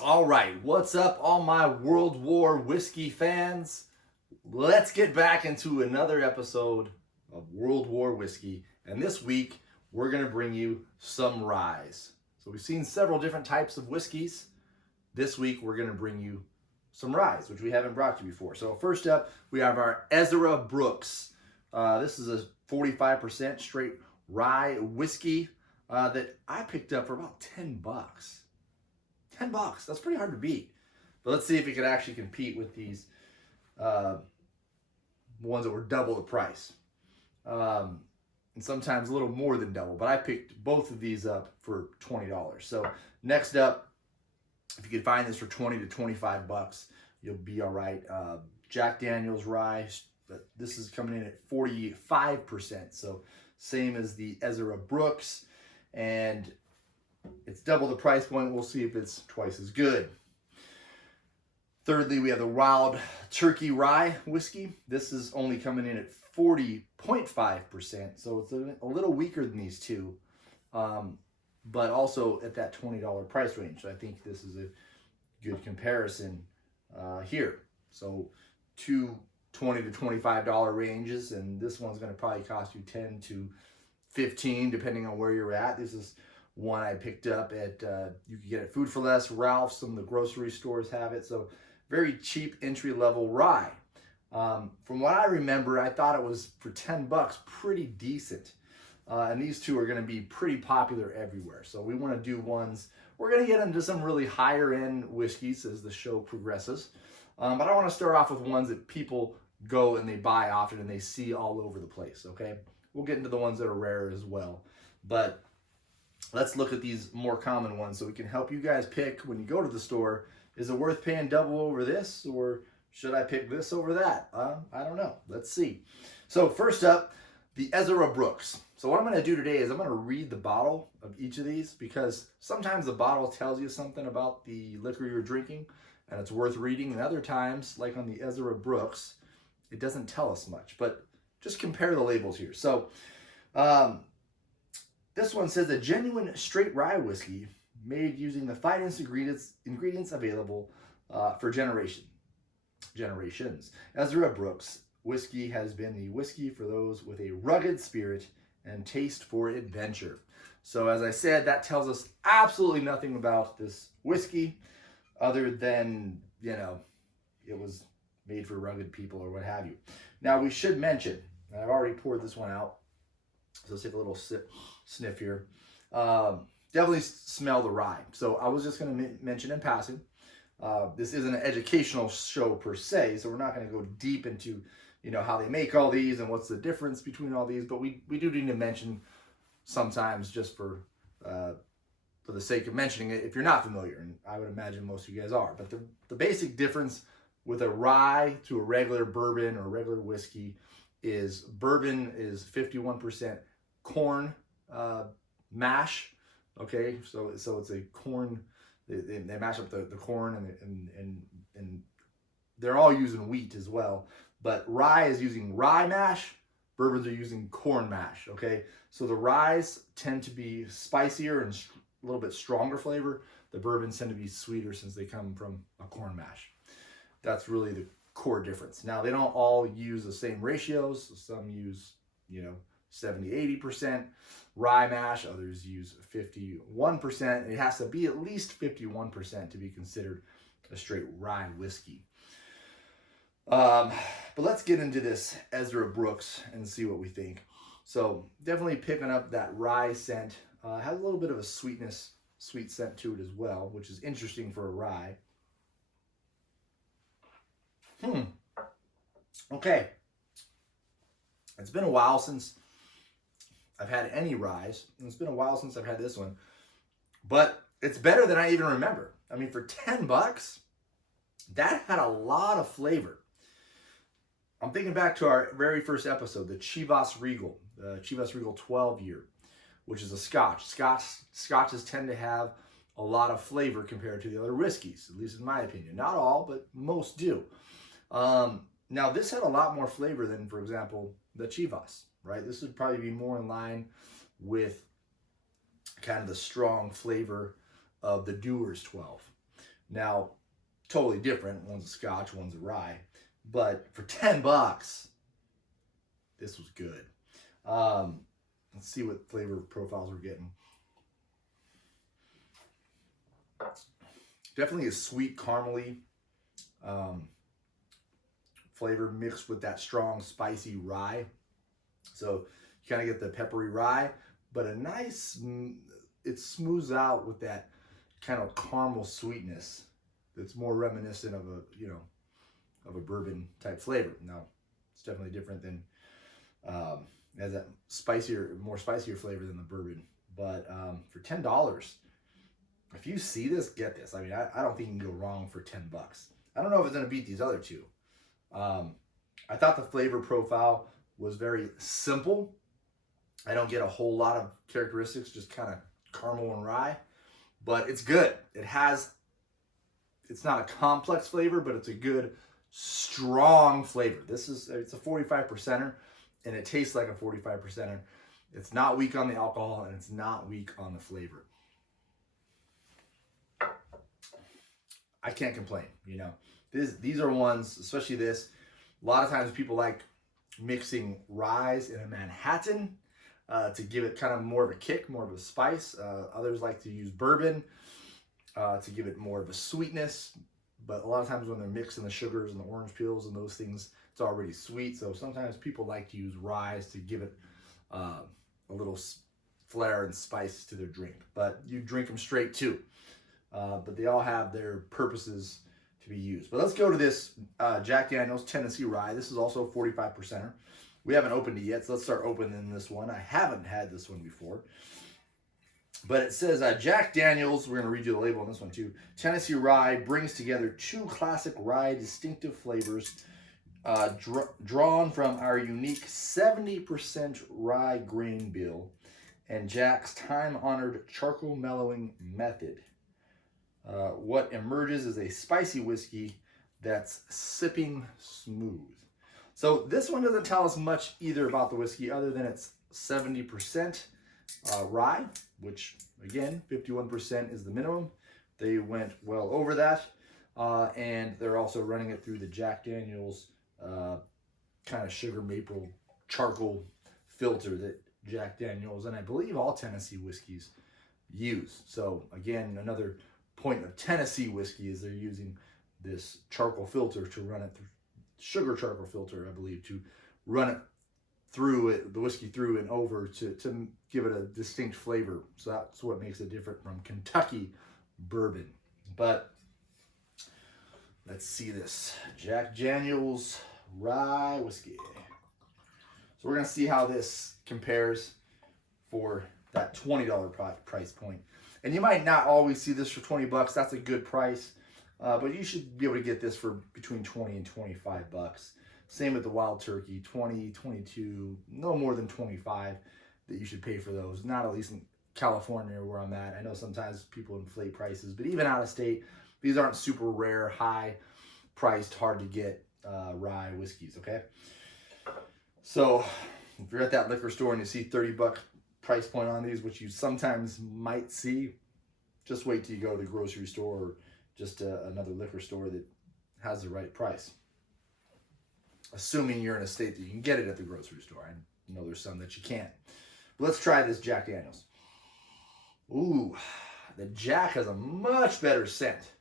All right, what's up, all my World War whiskey fans? Let's get back into another episode of World War whiskey. And this week, we're going to bring you some Ryes. So, we've seen several different types of whiskeys. This week, we're going to bring you some Ryes, which we haven't brought you before. So, first up, we have our Ezra Brooks. This is a 45% straight rye whiskey that I picked up for about 10 bucks. 10 bucks. That's pretty hard to beat. But let's see if it could actually compete with these ones that were double the price. And sometimes a little more than double. But I picked both of these up for $20. So next up, if you could find this for 20 to 25 bucks, you'll be all right. Jack Daniel's Rye. This is coming in at 45%. So same as the Ezra Brooks. And it's double the price point. We'll see if it's twice as good. Thirdly, we have the Wild Turkey Rye Whiskey. This is only coming in at 40.5%, so it's a little weaker than these two, but also at that $20 price range. So I think this is a good comparison here. So two $20 to $25 ranges, and this one's going to probably cost you 10 to 15 depending on where you're at. This is one I picked up at, you can get it Food for Less, Ralph's, some of the grocery stores have it. So very cheap entry-level rye. From what I remember, I thought it was for 10 bucks, pretty decent. And these two are gonna be pretty popular everywhere. So we wanna do ones, we're gonna get into some really higher end whiskeys as the show progresses. But I wanna start off with ones that people go and they buy often and they see all over the place, okay? We'll get into the ones that are rare as well. But let's look at these more common ones so we can help you guys pick when you go to the store. Is it worth paying double over this, or should I pick this over that? I don't know. Let's see. So first up, the Ezra Brooks. So what I'm going to do today is I'm going to read the bottle of each of these, because sometimes the bottle tells you something about the liquor you're drinking and it's worth reading, and other times, like on the Ezra Brooks, it doesn't tell us much. But just compare the labels here. So this one says a genuine straight rye whiskey made using the finest ingredients available for generations. Ezra Brooks whiskey has been the whiskey for those with a rugged spirit and taste for adventure. So as I said, that tells us absolutely nothing about this whiskey other than, you know, it was made for rugged people or what have you. Now we should mention, and I've already poured this one out, so let's take a little sniff here. Definitely smell the rye. So I was just going to mention in passing, this isn't an educational show per se, so we're not going to go deep into, you know, how they make all these and what's the difference between all these, but we do need to mention sometimes, just for the sake of mentioning it, if you're not familiar, and I would imagine most of you guys are. But the basic difference with a rye to a regular bourbon or regular whiskey is bourbon is 51% corn mash. Okay, so it's a corn. They mash up the corn, and they're all using wheat as well. But rye is using rye mash. Bourbons are using corn mash. Okay, so the ryes tend to be spicier and a little bit stronger flavor. The bourbons tend to be sweeter since they come from a corn mash. That's really the core difference. Now, they don't all use the same ratios. Some use, you know, 70-80% rye mash. Others use 51%. It has to be at least 51% to be considered a straight rye whiskey. But let's get into this Ezra Brooks and see what we think. So definitely picking up that rye scent. Has a little bit of a sweet scent to it as well, which is interesting for a rye. Okay. It's been a while since I've had any ryes, and it's been a while since I've had this one, but it's better than I even remember. I mean, for 10 bucks, that had a lot of flavor. I'm thinking back to our very first episode, the Chivas Regal 12 year, which is a Scotch. Scotches tend to have a lot of flavor compared to the other whiskeys, at least in my opinion. Not all, but most do. Now, this had a lot more flavor than, for example, the Chivas, right? This would probably be more in line with kind of the strong flavor of the Dewar's 12. Now, totally different. One's a Scotch, one's a rye. But for 10 bucks, this was good. Let's see what flavor profiles we're getting. Definitely a sweet caramely flavor mixed with that strong spicy rye. So you kind of get the peppery rye, but a nice, it smooths out with that kind of caramel sweetness that's more reminiscent of a bourbon type flavor. Now, it's definitely different than, has that more spicier flavor than the bourbon. But for $10, if you see this, get this. I mean, I don't think you can go wrong for 10 bucks. I don't know if it's going to beat these other two. I thought the flavor profile was very simple. I don't get a whole lot of characteristics, just kind of caramel and rye, but it's good. It's not a complex flavor, but it's a good, strong flavor. It's a 45%er, and it tastes like a 45%er. It's not weak on the alcohol, and it's not weak on the flavor. I can't complain, you know. These are ones, especially this. A lot of times people like mixing Ryes in a Manhattan to give it kind of more of a kick, more of a spice. Others like to use bourbon to give it more of a sweetness. But a lot of times when they're mixing the sugars and the orange peels and those things, it's already sweet. So sometimes people like to use Ryes to give it a little flair and spice to their drink. But you drink them straight too. But they all have their purposes to be used. But let's go to this Jack Daniel's Tennessee Rye. This is also a 45%er. We haven't opened it yet, so let's start opening this one. I haven't had this one before. But it says Jack Daniel's, we're going to read you the label on this one too. Tennessee Rye brings together two classic rye distinctive flavors drawn from our unique 70% rye grain bill and Jack's time-honored charcoal mellowing method. What emerges is a spicy whiskey that's sipping smooth. So this one doesn't tell us much either about the whiskey other than it's 70% rye, which again, 51% is the minimum. They went well over that. And they're also running it through the Jack Daniel's kind of sugar maple charcoal filter that Jack Daniel's and I believe all Tennessee whiskeys use. So again, another point of Tennessee whiskey is they're using this charcoal filter to run it through, sugar charcoal filter, I believe, to run it through it, the whiskey through and over to give it a distinct flavor. So that's what makes it different from Kentucky bourbon. But let's see this Jack Daniel's Rye Whiskey. So we're going to see how this compares for that $20 price point. And you might not always see this for 20 bucks. That's a good price. But you should be able to get this for between 20 and 25 bucks. Same with the Wild Turkey, 20, 22, no more than 25 that you should pay for those. Not at least in California where I'm at. I know sometimes people inflate prices, but even out of state, these aren't super rare, high priced, hard to get rye whiskeys, okay? So if you're at that liquor store and you see 30 buck price point on these, which you sometimes might see, just wait till you go to the grocery store or just another liquor store that has the right price. Assuming you're in a state that you can get it at the grocery store. I know there's some that you can't. But let's try this Jack Daniel's. Ooh, the Jack has a much better scent.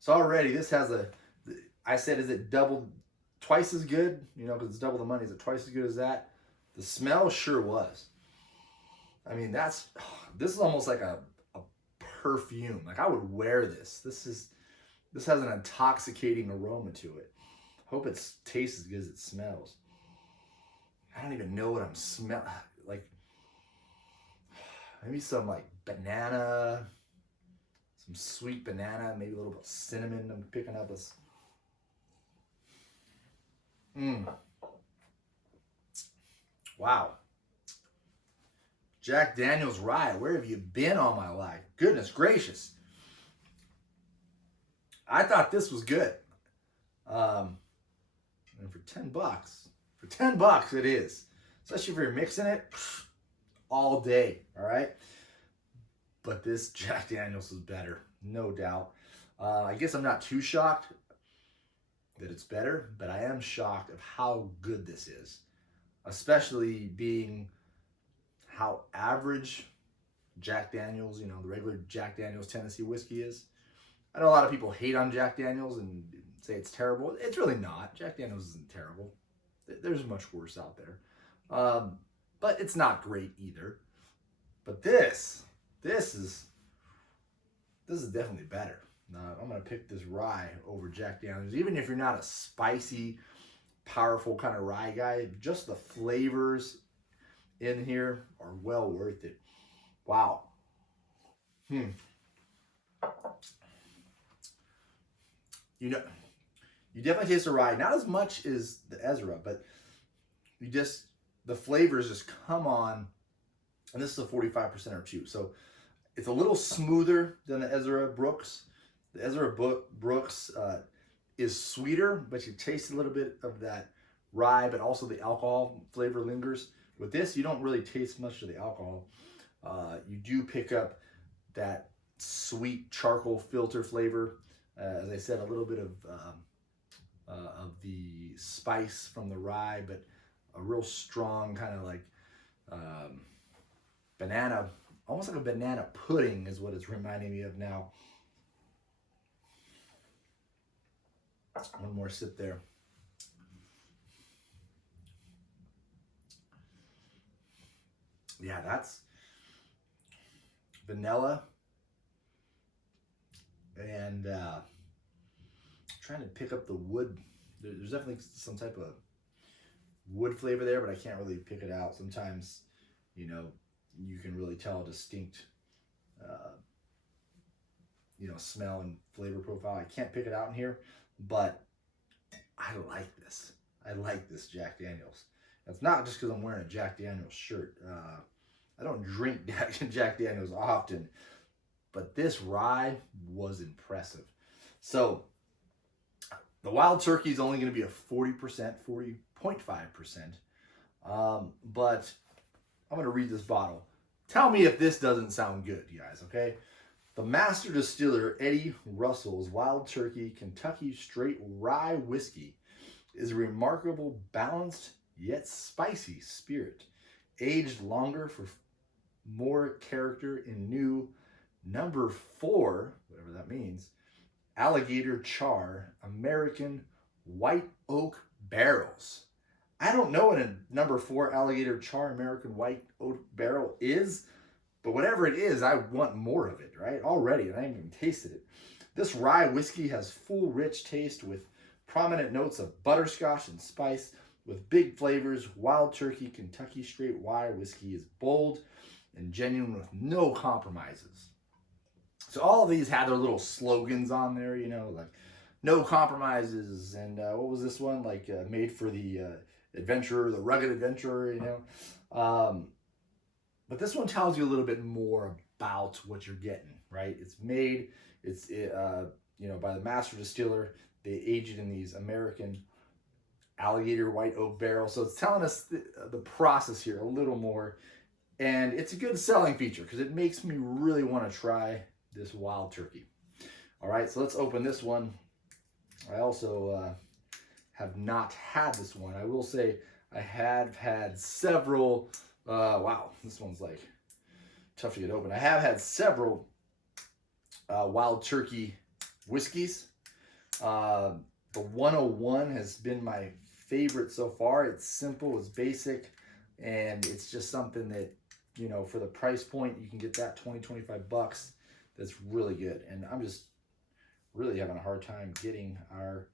So already this has I said, is it twice as good? You know, because it's double the money. Is it twice as good as that? The smell sure was. I mean, this is almost like a perfume. Like I would wear this. This has an intoxicating aroma to it. Hope it tastes as good as it smells. I don't even know what I'm smelling. Like maybe some like banana, some sweet banana, maybe a little bit of cinnamon. I'm picking up this. Wow. Jack Daniel's Rye, where have you been all my life? Goodness gracious. I thought this was good. And for 10 bucks, it is. Especially if you're mixing it all day, all right? But this Jack Daniel's is better. no doubt. I guess I'm not too shocked that it's better, but I am shocked of how good this is, especially being how average Jack Daniels, you know, the regular Jack Daniels Tennessee whiskey is. I know a lot of people hate on Jack Daniels and say it's terrible. It's really not. Jack Daniels isn't terrible. There's much worse out there. But it's not great either. But this is definitely better. I'm going to pick this rye over Jack Daniels. Even if you're not a spicy, powerful kind of rye guy, just the flavors in here are well worth it. Wow. You know, you definitely taste the rye. Not as much as the Ezra, but the flavors just come on. And this is a 45% or 2. So it's a little smoother than the Ezra Brooks. The Ezra Brooks is sweeter, but you taste a little bit of that rye, but also the alcohol flavor lingers. With this, you don't really taste much of the alcohol. You do pick up that sweet charcoal filter flavor. As I said, a little bit of the spice from the rye, but a real strong kind of like banana, almost like a banana pudding is what it's reminding me of now. One more sip there. Yeah, that's vanilla and trying to pick up the wood. There's definitely some type of wood flavor there, but I can't really pick it out. Sometimes, you know, you can really tell a distinct you know, smell and flavor profile. I can't pick it out in here, but I like this. I like this Jack Daniels. It's not just because I'm wearing a Jack Daniels shirt. I don't drink Jack Daniels often, but this rye was impressive. So the Wild Turkey is only going to be a 40%, 40.5%. But I'm going to read this bottle. Tell me if this doesn't sound good, you guys, okay? The Master Distiller Eddie Russell's Wild Turkey Kentucky Straight Rye Whiskey is a remarkable, balanced, yet spicy spirit, aged longer for more character in new number 4, whatever that means, alligator char American white oak barrels. I don't know what a number 4 alligator char American white oak barrel is, but whatever it is, I want more of it, right? Already, and I haven't even tasted it. This rye whiskey has full, rich taste with prominent notes of butterscotch and spice. With big flavors, Wild Turkey Kentucky Straight Rye Whiskey is bold and genuine with no compromises. So all of these had their little slogans on there, you know, like no compromises, and what was this one? Like made for the adventurer, the rugged adventurer, you know. But this one tells you a little bit more about what you're getting, right? It's made, you know, by the master distiller. They age it in these American alligator white oak barrels. So it's telling us the process here a little more. And it's a good selling feature because it makes me really want to try this Wild Turkey. All right, so let's open this one. I also have not had this one. I will say I have had several, wow, this one's like tough to get open. I have had several Wild Turkey whiskeys. The 101 has been my favorite so far. It's simple, it's basic, and it's just something that, you know, for the price point, you can get that 20-25 bucks. That's really good. And I'm just really having a hard time getting our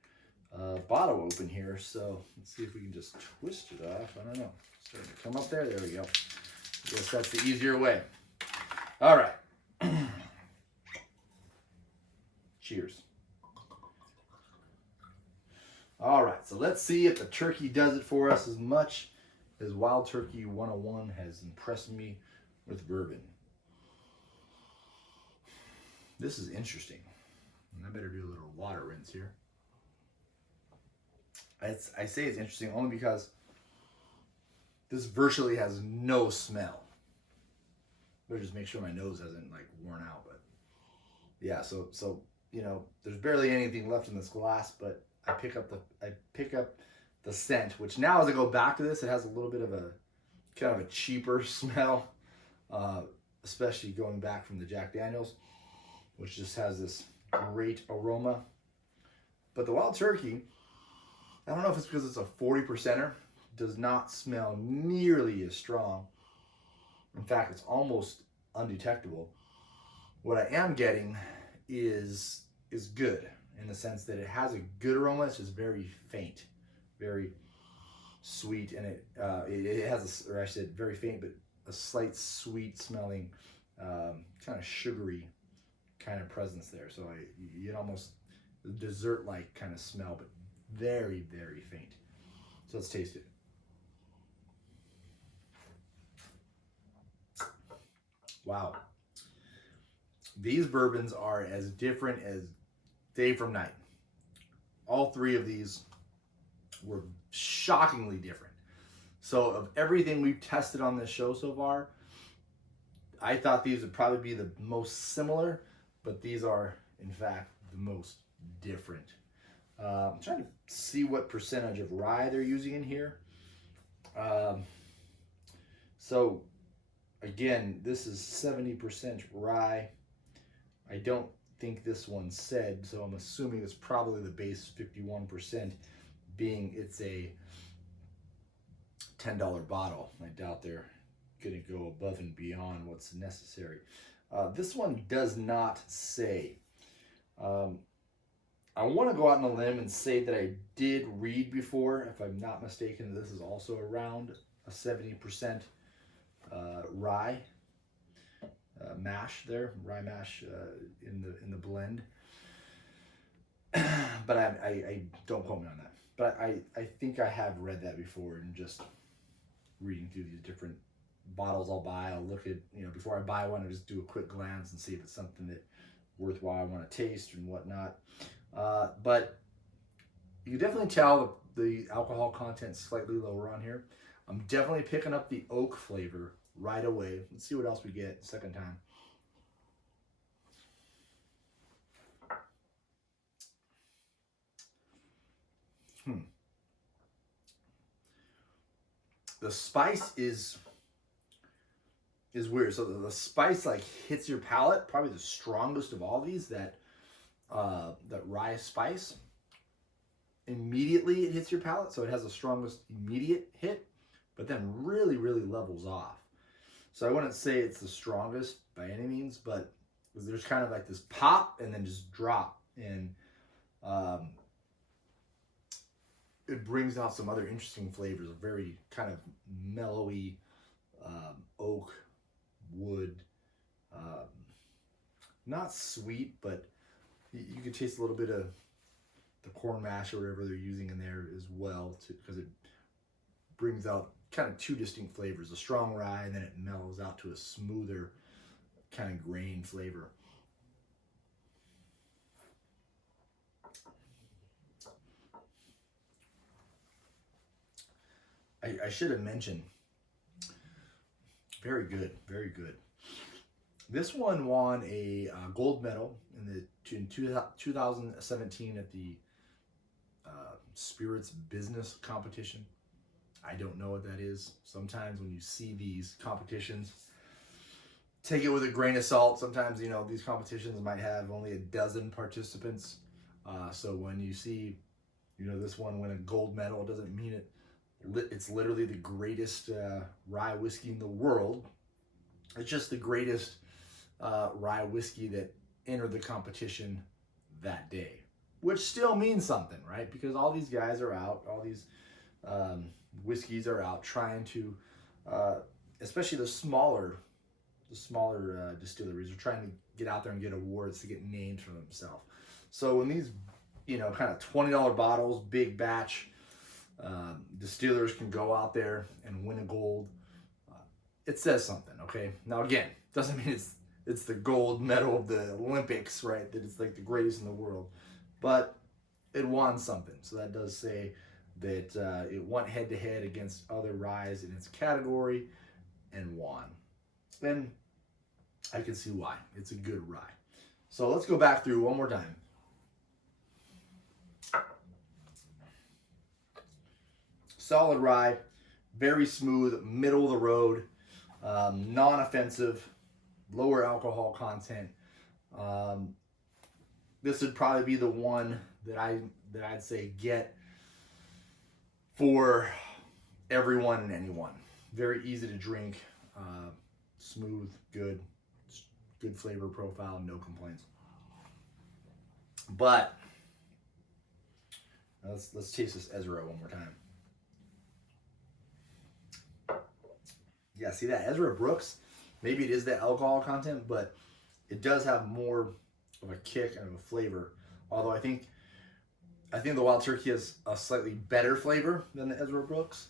bottle open here. So let's see if we can just twist it off. I don't know. Starting to come up there. There we go. I guess that's the easier way. All right. Cheers. All right, so let's see if the turkey does it for us as much as Wild Turkey 101 has impressed me with bourbon. This is interesting. I better do a little water rinse here. I say it's interesting only because this virtually has no smell. Better just make sure my nose hasn't like worn out, but yeah, so you know, there's barely anything left in this glass, but I pick up the scent, which now as I go back to this, it has a little bit of a kind of a cheaper smell, uh, especially going back from the Jack Daniels, which just has this great aroma. But the Wild Turkey, I don't know if it's because it's a 40%er, does not smell nearly as strong. In fact, it's almost undetectable. What I am getting is good in the sense that it has a good aroma. It's just very faint, very sweet, and it has or I said very faint, but a slight sweet smelling, kind of sugary kind of presence there. So you get almost dessert-like kind of smell, but very, very faint. So let's taste it. Wow. These bourbons are as different as day from night. All three of these were shockingly different. So of everything we've tested on this show so far, I thought these would probably be the most similar, but these are, in fact, the most different. I'm trying to see what percentage of rye they're using in here. So again, this is 70% rye. I don't think this one said, so I'm assuming it's probably the base 51%, being it's a $10 bottle. I doubt they're going to go above and beyond what's necessary. This one does not say. I want to go out on a limb and say that I did read before, if I'm not mistaken, this is also around a 70% rye mash there, rye mash in the blend. But I don't quote me on that. But I think I have read that before, and just reading through these different bottles I'll buy, I'll look at, you know, before I buy one, I just do a quick glance and see if it's something that worthwhile I want to taste and whatnot. But you can definitely tell the alcohol content is slightly lower on here. I'm definitely picking up the oak flavor right away. Let's see what else we get second time. The spice is weird. So the spice like hits your palate, probably the strongest of all these, that rye spice. Immediately it hits your palate, so it has the strongest immediate hit, but then really, really levels off. So I wouldn't say it's the strongest by any means, but there's kind of like this pop and then just drop, and it brings out some other interesting flavors, a very kind of mellowy oak, wood, not sweet, but you can taste a little bit of the corn mash or whatever they're using in there as well, because it brings out kind of two distinct flavors, a strong rye, and then it mellows out to a smoother kind of grain flavor. I should have mentioned, very good, very good. This one won a gold medal in 2017 at the Spirits Business Competition. I don't know what that is. Sometimes when you see these competitions, take it with a grain of salt. Sometimes, you know, these competitions might have only a dozen participants. So when you see, you know, this one win a gold medal, it doesn't mean it's literally the greatest rye whiskey in the world. It's just the greatest rye whiskey that entered the competition that day, which still means something, right? Because all these guys are out, all these whiskeys are out trying to, especially the smaller distilleries are trying to get out there and get awards to get names for themselves. So when these, you know, kind of $20 bottles, big batch, distillers can go out there and win a gold, it says something, okay? Now again, doesn't mean it's the gold medal of the Olympics, right? That it's like the greatest in the world, but it won something. So that does say that it went head to head against other ryes in its category and won. And I can see why. It's a good rye. So let's go back through one more time. Solid rye, very smooth, middle of the road, non-offensive, lower alcohol content. This would probably be the one that I'd say get for everyone and anyone. Very easy to drink, smooth, good flavor profile, no complaints. But let's taste this Ezra one more time. Yeah, see that Ezra Brooks? Maybe it is the alcohol content, but it does have more of a kick and of a flavor. Although I think the Wild Turkey has a slightly better flavor than the Ezra Brooks,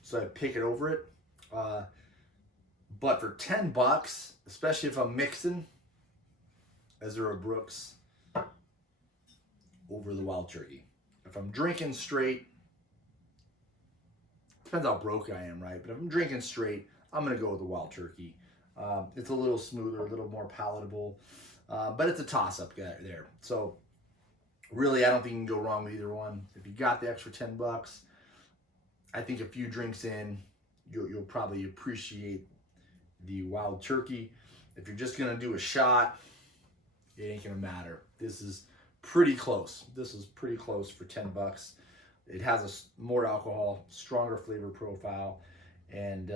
so I pick it over it. But for $10, especially if I'm mixing, Ezra Brooks over the Wild Turkey. If I'm drinking straight, depends how broke I am, right? But if I'm drinking straight, I'm gonna go with the Wild Turkey. It's a little smoother, a little more palatable, but it's a toss-up there. So really, I don't think you can go wrong with either one. If you got the extra $10, I think a few drinks in, you'll probably appreciate the Wild Turkey. If you're just gonna do a shot, it ain't gonna matter. This is pretty close. This is pretty close for $10. It has more alcohol, stronger flavor profile, and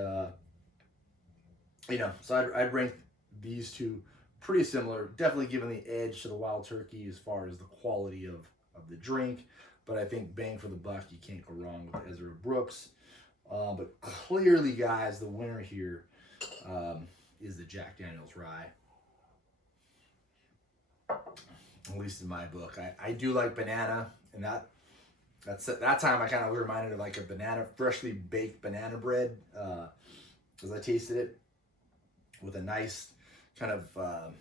so I'd rank these two pretty similar. Definitely giving the edge to the Wild Turkey as far as the quality of the drink, but I think bang for the buck, you can't go wrong with Ezra Brooks. But clearly, guys, the winner here is the Jack Daniel's Rye. At least in my book. I do like banana, and that time I kind of reminded of like a banana, freshly baked banana bread, as I tasted it with a nice kind of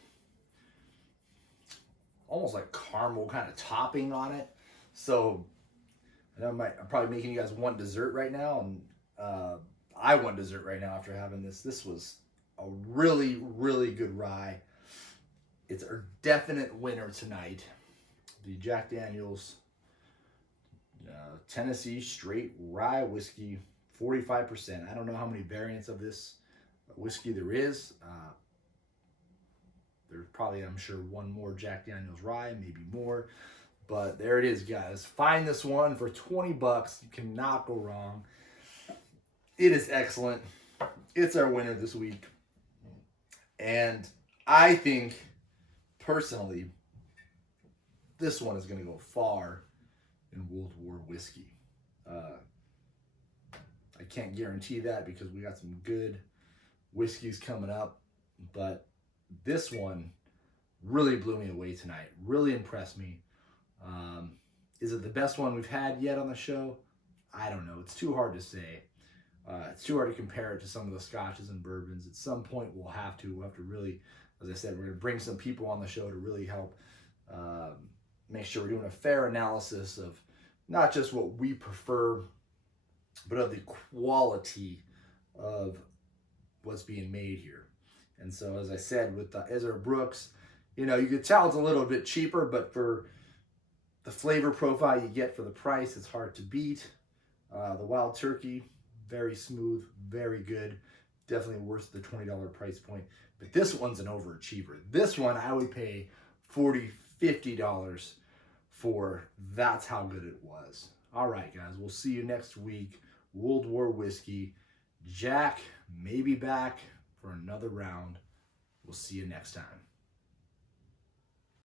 almost like caramel kind of topping on it. So I know I'm probably making you guys want dessert right now, and I want dessert right now after having this. This was a really, really good rye. It's a definite winner tonight. The Jack Daniel's Tennessee Straight Rye Whiskey, 45%. I don't know how many variants of this whiskey there is. There's probably, I'm sure, one more Jack Daniel's Rye, maybe more. But there it is, guys. Find this one for $20. You cannot go wrong. It is excellent. It's our winner this week. And I think, personally, this one is going to go far in World War whiskey. I can't guarantee that because we got some good whiskeys coming up, but this one really blew me away tonight. Really impressed me. Is it the best one we've had yet on the show? I don't know. It's too hard to say. It's too hard to compare it to some of the scotches and bourbons. At some point, we'll have to really, as I said, we're going to bring some people on the show to really help make sure we're doing a fair analysis of not just what we prefer, but of the quality of what's being made here. And so, as I said, with Ezra Brooks, you could tell it's a little bit cheaper, but for the flavor profile you get for the price, it's hard to beat. The Wild Turkey, very smooth, very good. Definitely worth the $20 price point. But this one's an overachiever. This one I would pay $40, $50 for. That's how good it was. All right, guys, we'll see you next week. World War Whiskey. Jack may be back for another round. We'll see you next time.